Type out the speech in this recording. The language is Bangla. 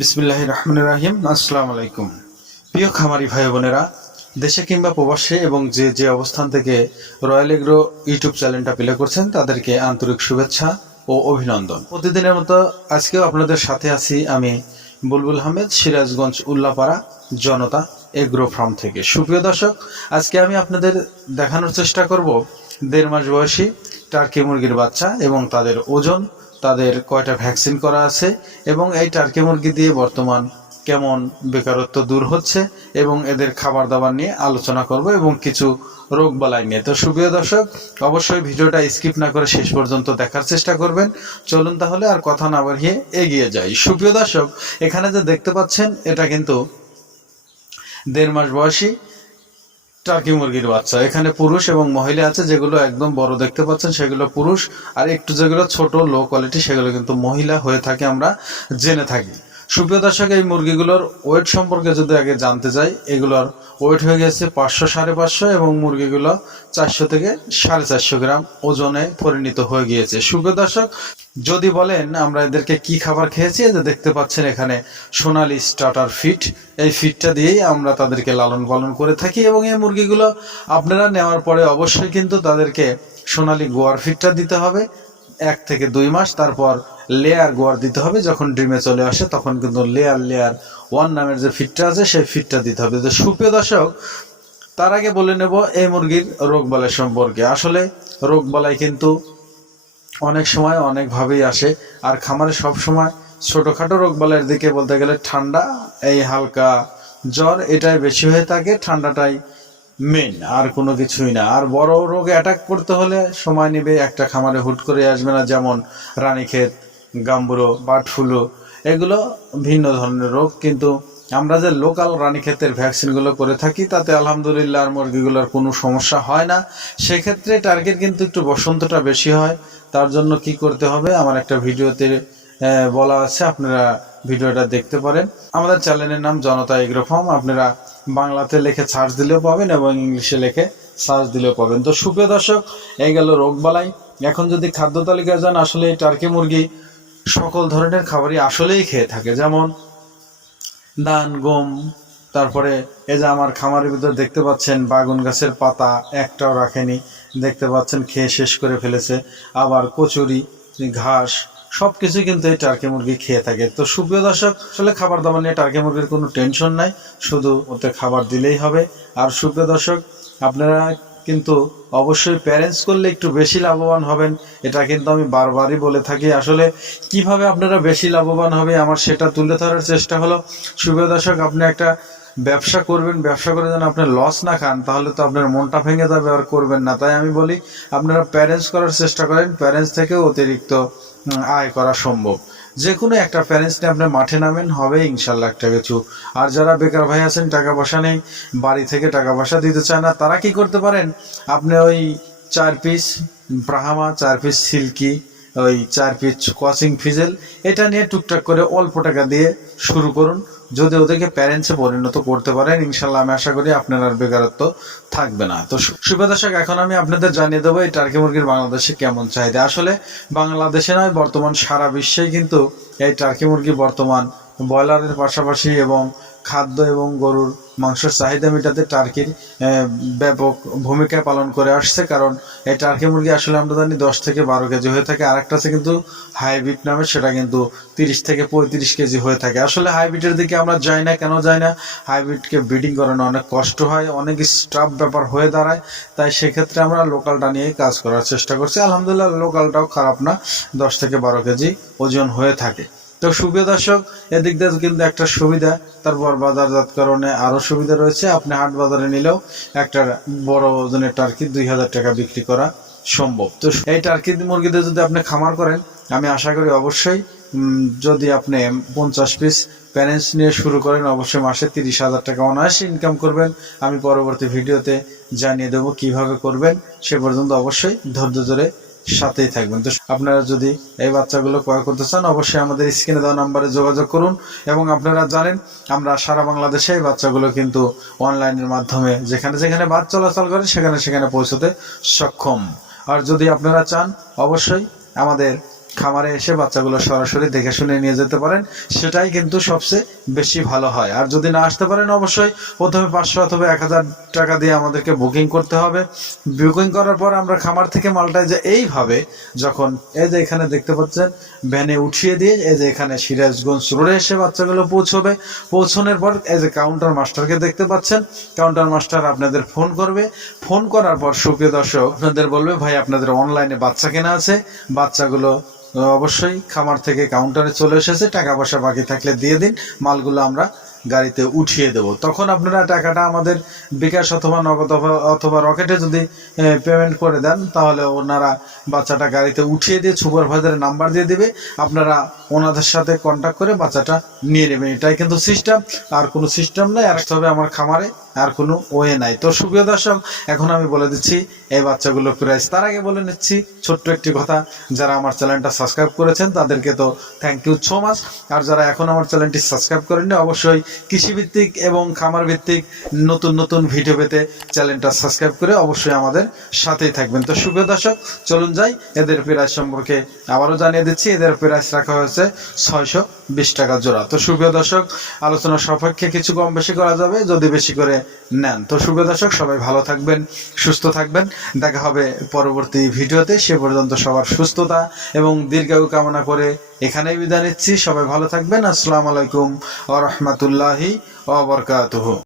বিসমিল্লাহ রহমান রাহিম। আসসালামু আলাইকুম। প্রিয় খামারি ভাই বোনেরা, দেশে কিংবা প্রবাসে এবং যে যে অবস্থান থেকে রয়্যাল এগ্রো ইউটিউব চ্যানেলটা প্লে করছেন, তাদেরকে আন্তরিক শুভেচ্ছা ও অভিনন্দন। প্রতিদিনের মতো আজকেও আপনাদের সাথে আছি আমি বুলবুল আহমেদ, সিরাজগঞ্জ উল্লাপাড়া, জনতা এগ্রো ফার্ম থেকে। সুপ্রিয় দর্শক, আজকে আমি আপনাদের দেখানোর চেষ্টা করব দেড় মাস বয়সী টার্কি মুরগির বাচ্চা এবং তাদের ওজন তাদের কয়টা ভ্যাকসিন করা আছে এবং এই টার্কি মুরগি দিয়ে বর্তমান কেমন বেকারত্ব দূর হচ্ছে এবং এদের খাবার দাবার নিয়ে আলোচনা করব এবং কিছু রোগ বালাই নিয়ে। তো সুপ্রিয় দর্শক, অবশ্যই ভিডিওটা স্কিপ না করে শেষ পর্যন্ত দেখার চেষ্টা করবেন। চলুন তাহলে আর কথা না বাড়িয়ে এগিয়ে যাই। সুপ্রিয় দর্শক, এখানে যে দেখতে পাচ্ছেন, এটা কিন্তু দেড় মাস বয়সী টার্কি মুরগির বাচ্চা? এখানে পুরুষ এবং মহিলা আছে, যেগুলো একদম বড় দেখতে পাচ্ছেন, সেগুলো পুরুষ। আর একটু যেগুলো ছোট লো কোয়ালিটি সেগুলো কিন্তু মহিলা হয়ে থাকে, আমরা জেনে থাকি। সুপ্রিয় দর্শক, এই মুরগিগুলোর ওয়েট সম্পর্কে যদি আগে জানতে চাই, এগুলোর ওয়েট হয়ে গেছে পাঁচশো সাড়ে পাঁচশো এবং মুরগিগুলো চারশো থেকে সাড়ে চারশো গ্রাম ওজনে পরিণত হয়ে গিয়েছে। সুপ্রিয় দর্শক, যদি বলেন আমরা এদেরকে কি খাবার খেয়েছি যে দেখতে পাচ্ছেন এখানে সোনালি স্টার্টার ফিট এই ফিটটা দিয়েই আমরা তাদেরকে লালন পালন করে থাকি এবং এই মুরগিগুলো আপনারা নেওয়ার পরে অবশ্যই কিন্তু তাদেরকে সোনালি গোয়ার ফিটটা দিতে হবে। এক থেকে দুই মাস, তারপর লেয়ার গোয়ার দিতে হবে। যখন ডিমে চলে আসে, তখন কিন্তু লেয়ার লেয়ার ওয়ান নামের যে ফিটটা আছে, সেই ফিটটা দিতে হবে। তো সুপ্রিয় দর্শক, তার আগে বলে নেব এই মুরগির রোগ বালাই সম্পর্কে। আসলে রোগ বালাই কিন্তু অনেক সময় অনেকভাবেই আসে, আর খামারে সব সময় ছোটোখাটো রোগ বালাইয়ের দিকে বলতে গেলে ঠান্ডা, এই হালকা জ্বর, এটাই বেশি হয়ে থাকে, ঠান্ডাটাই মেন আর কোনো কিছুই না। আর বড় রোগ অ্যাটাক করতে হলে সময় নেবে, একটা খামারে হুট করে আসবে না, যেমন রানীক্ষেত গাম্বুরো বার্ড ফ্লু এগুলো ভিন্ন ধরনের রোগ, কিন্তু আমরা যে লোকাল রানীক্ষেতের ভ্যাকসিনগুলো করে থাকি, তাতে আলহামদুলিল্লাহ আর মুরগিগুলোর কোনো সমস্যা হয় না। সেক্ষেত্রে টার্গেট কিন্তু একটু বসন্তটা বেশি হয়, তার জন্য কি করতে হবে, আমার একটা ভিডিওতে বলা আছে, আপনারা ভিডিওটা দেখতে পারেন। আমাদের চ্যানেলের নাম জনতা এগ্রো ফার্ম আপনারা বাংলাতে লিখে সার্চ দিলেও পাবেন এবং ইংলিশে লিখে সার্চ দিলেও পাবেন। তো সুপ্রিয় দর্শক, এই গেল রোগবালাই। এখন যদি খাদ্য তালিকায় যান, আসলে টার্কি মুরগি সকল ধরনের খাবারই আসলেই খেয়ে থাকে। যেমন ধান গম, তারপরে এই যে আমার খামারের ভিতর দেখতে পাচ্ছেন বাগুন গাছের পাতা, একটাও রাখেনি। দেখতে পাচ্ছেন খেয়ে শেষ করে ফেলেছে। আবার কচুরি, ঘাস সব কিছু কিন্তু এই টার্কি মুরগি খেয়ে থাকে। তো সুপ্রিয় দর্শক, আসলে খাবার দাবার নিয়ে টার্কি মুরগির কোনো টেনশন নাই। শুধু ওতে খাবার দিলেই হবে। আর সুপ্রিয় দর্শক, আপনারা কিন্তু অবশ্যই প্যারেন্টস করলে একটু বেশি লাভবান হবেন, এটা কিন্তু আমি বারবারই বলে থাকি। আসলে কীভাবে আপনারা বেশি লাভবান হবে আমার সেটা তুলে ধরার চেষ্টা হলো। সুপ্রিয় দর্শক, আপনি একটা ব্যবসা করবেন, ব্যবসা করে যেন আপনি লস না খান, তাহলে তো আপনার মনটা ভেঙে যাবে আর করবেন না। তাই আমি বলি, আপনারা প্যারেন্টস করার চেষ্টা করেন প্যারেন্টস থেকেও অতিরিক্ত আয় করা সম্ভব। যে কোনো একটা প্যারেন্টস নিয়ে আপনি মাঠে নামেন, হবে ইনশাল্লাহ একটা কিছু। আর যারা বেকার ভাই আছেন, টাকা পয়সা নেই, বাড়ি থেকে টাকা পয়সা দিতে চায় না, তারা কি করতে পারেন? আপনি ওই চার পিস ব্রাহামা, চার পিস সিল্কি, ওই চার পিস কোচিং ফিজেল এটা নিয়ে টুকটাক করে অল্প টাকা দিয়ে শুরু করুন। যদি ওদেরকে প্যারেন্টসে পরিণত করতে পারেন ইনশাল্লাহ আমি আশা করি আপনার আর বেকারত্ব থাকবে না। তো সু- শুভ দর্শক, এখন আমি আপনাদের জানিয়ে দেবো এই টার্কি মুরগির বাংলাদেশে কেমন চাহিদা। আসলে বাংলাদেশে নয়, বর্তমান সারা বিশ্বেই কিন্তু এই টার্কি মুরগি বর্তমান ব্রয়লারের পাশাপাশি এবং খাদ্য এবং গরুর মাংসের চাহিদা মেটাতে টার্কির ব্যাপক ভূমিকা পালন করে আসছে। কারণ এই টার্কি মুরগি আসলে আমরা জানি দশ থেকে বারো কেজি হয়ে থাকে। আরেকটা আছে কিন্তু হাইব্রিড নামে, সেটা কিন্তু তিরিশ থেকে পঁয়ত্রিশ কেজি হয়ে থাকে। আসলে হাইব্রিডের দিকে আমরা যাই না, কেন যাই না? হাইব্রিডকে ব্রিডিং করানো অনেক কষ্ট হয়, অনেক স্টাফ ব্যাপার হয়ে দাঁড়ায়। তাই সেক্ষেত্রে আমরা লোকালটা নিয়েই কাজ করার চেষ্টা করছি। আলহামদুলিল্লাহ, লোকালটাও খারাপ না, দশ থেকে বারো কেজি ওজন হয়ে থাকে। তো সুপ্রিয় দর্শক, এদিক দিয়ে কিন্তু একটা সুবিধা তারপর বাজারজাতকরণে আরও সুবিধা রয়েছে। আপনি হাট বাজারে নিলেও একটা বড় ওজনের টার্কি দুই হাজার টাকা বিক্রি করা সম্ভব। তো এই টার্কি মুরগিদের যদি আপনি খামার করেন, আমি আশা করি অবশ্যই যদি আপনি পঞ্চাশ পিস প্যারেন্টস নিয়ে শুরু করেন, অবশ্যই মাসে তিরিশ হাজার টাকা অনায়াসে ইনকাম করবেন। আমি পরবর্তী ভিডিওতে জানিয়ে দেবো কীভাবে করবেন, সে পর্যন্ত অবশ্যই ধৈর্য ধরে সাথেই থাকবেন। তো আপনারা যদি এই বাচ্চাগুলো ক্রয় করতে চান, অবশ্যই আমাদের স্ক্রিনে দেওয়া নাম্বারে যোগাযোগ করুন এবং আপনারা জানেন, আমরা সারা বাংলাদেশে এই বাচ্চাগুলো কিন্তু অনলাইনের মাধ্যমে যেখানে যেখানে বাস চলাচল করে সেখানে সেখানে পৌঁছতে সক্ষম। আর যদি আপনারা চান, অবশ্যই আমাদের খামারে এসে বাচ্চাগুলো সরাসরি দেখে শুনে নিয়ে যেতে পারেন, সেটাই কিন্তু সবচেয়ে বেশি ভালো হয়। আর যদি না আসতে পারেন, অবশ্যই প্রথমে পাঁচশো অথবা এক হাজার টাকা দিয়ে আমাদেরকে বুকিং করতে হবে। বুকিং করার পর আমরা খামার থেকে মালটা যে এইভাবে যখন এই যে এখানে দেখতে পাচ্ছেন ভ্যানে উঠিয়ে দিয়ে এই যে এখানে সিরাজগঞ্জ রোডে এসে বাচ্চাগুলো পৌঁছবে। পৌঁছানোর পর এই যে কাউন্টার মাস্টারকে দেখতে পাচ্ছেন কাউন্টার মাস্টার আপনাদের ফোন করবে। ফোন করার পর সুপ্রিয় দর্শক, আপনাদের বলবে, ভাই, আপনাদের অনলাইনে বাচ্চা কেনা আছে। বাচ্চাগুলো অবশ্যই খামার থেকে কাউন্টারে চলে এসেছে, টাকা পয়সা বাকি থাকলে দিয়ে দিন, মালগুলো আমরা গাড়িতে উঠিয়ে দেব। তখন আপনারা টাকাটা আমাদের বিকাশ অথবা নগদ অথবা- রকেটে যদি পেমেন্ট করে দেন, তাহলে ওনারা বাচ্চাটা গাড়িতে উঠিয়ে দিয়ে সুপারভাইজারের নাম্বার দিয়ে দিবে। আপনারা ওনাদের সাথে কন্ট্যাক্ট করে বাচ্চাটা নিয়ে নেবেন। এটাই কিন্তু সিস্টেম আর কোনো সিস্টেম নাই। আর তবে আমার খামারে। আর কোনো ওয়ে নাই। তো সুপ্রিয় দর্শক, এখন আমি বলে দিচ্ছি, এই বাচ্চাগুলো প্রাইস তার আগে বলে নিচ্ছি, ছোট্ট একটি কথা, যারা আমার চ্যানেলটা সাবস্ক্রাইব করেছেন তাদেরকে তো থ্যাংক ইউ সো মাচ আর যারা এখন আমার চ্যানেলটি সাবস্ক্রাইব করেননি, অবশ্যই কৃষিভিত্তিক এবং খামার ভিত্তিক নতুন নতুন ভিডিও পেতে চ্যানেলটা সাবস্ক্রাইব করে অবশ্যই আমাদের সাথেই থাকবেন। তো সুপ্রিয় দর্শক, চলুন যাই, এদের প্রাইস সম্পর্কে আবারও জানিয়ে দিচ্ছি। এদের প্রাইস রাখা হয়েছে ছয়শো বিশ টাকা জোড়া। তো সুপ্রিয় দর্শক আলোচনা সাপেক্ষে কিছু কম বেশি করা যাবে, যদি বেশি করে নেন। তো সুপ্রিয় দর্শক, সবাই ভালো থাকবেন, সুস্থ থাকবেন। দেখা হবে পরবর্তী ভিডিওতে। সে পর্যন্ত সবার সুস্থতা এবং দীর্ঘায়ু কামনা করে এখানেই বিদায় নিচ্ছি। সবাই ভালো থাকবেন। আসসালামু আলাইকুম আ রহমতুল্লাহি ওবরকাতুহ